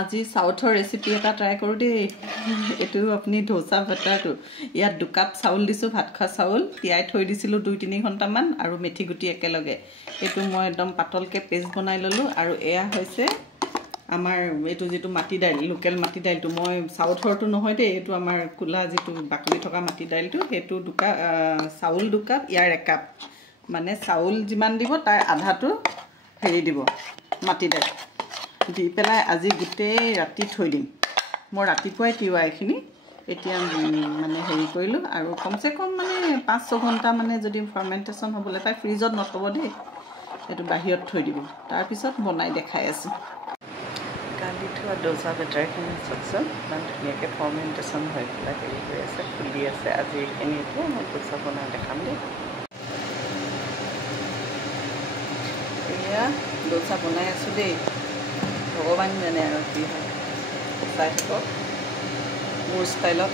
আজি সাউথৰ ৰেচিপি এটা ট্ৰাই কৰো দেই এটো আপনি ধোসা বেটাৰটো ইয়াত 2 কাপ চাউল দিছো ভাত খা চাউল তিয়াই থৈ দিছিলো 2-3 ঘণ্টা মান আৰু মেথি গুটি একেলগে এটো মই একদম পাতলকে পেষ্ট বনাই ললো আৰু এয়া হৈছে আমাৰ এটো যেটো মাটি দাইল লোকেল মাটি দাইলটো মই সাউথৰটো নহয় দে এটো আমাৰ কুলা যেটো বাকলি থকা মাটি দাইলটো হেতু 2 কাপ চাউল 2 কাপ ইয়াৰ 1 কাপ মানে চাউল যিমান দিব তাৰ আধাটো হেৰি দিব মাটি দাইল দি পেলাই আজি গুটে ৰাতি থৈ দিম মই ৰাতিপুৱাই তিওৱা এখিনি এতিয়া মানে হেৰি কৰিলো আৰু কমসে কম মানে 5-6 ঘণ্টা মানে যদি ফাৰ্মেন্টেশন হ'বলে পাই ফ্ৰিজত নথব দেই এটো বাহিৰত থৈ দিব তাৰ পিছত বনাই দেখাই আছো কালি থোৱা ডোসা বেটাৰখিনি সবসব মানে ধুনীয়াকৈ ফাৰ্মেন্টেশন হৈ পেলাই হেৰি হৈ আছে ফুলি আছে আজি এখিনিটো মই ডোসা বনাই দেখাম দেই এয়া ডোসা বনাই আছো দেই ভগৱান জানে আৰু কি হয় চাই থাকক মোৰ ষ্টাইলত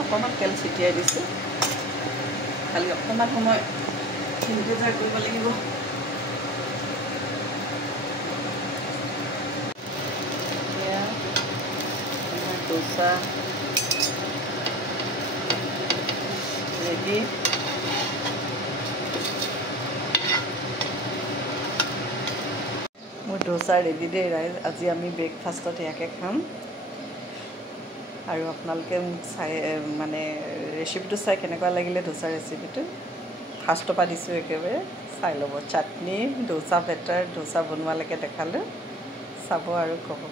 অকণমান তেল ছিটিয়াই দিছোঁ খালি অকণমান সময় ইণ্টেজাৰ কৰিব লাগিব এয়া আমাৰ ডোসা ৰেডি মোৰ ডোসা ৰেডি দে ৰাইজ আজি আমি ব্ৰেকফাষ্টত ইয়াকে খাম আৰু আপোনালোকে চাই মানে ৰেচিপিটো চাই কেনেকুৱা লাগিলে ডোসা ৰেচিপিটো ফাৰ্ষ্টৰ পৰা দিছো একেবাৰে চাই ল'ব চাটনি ডোসা বেটাৰ ডোসা বনোৱালৈকে দেখালে চাব আৰু ক'ব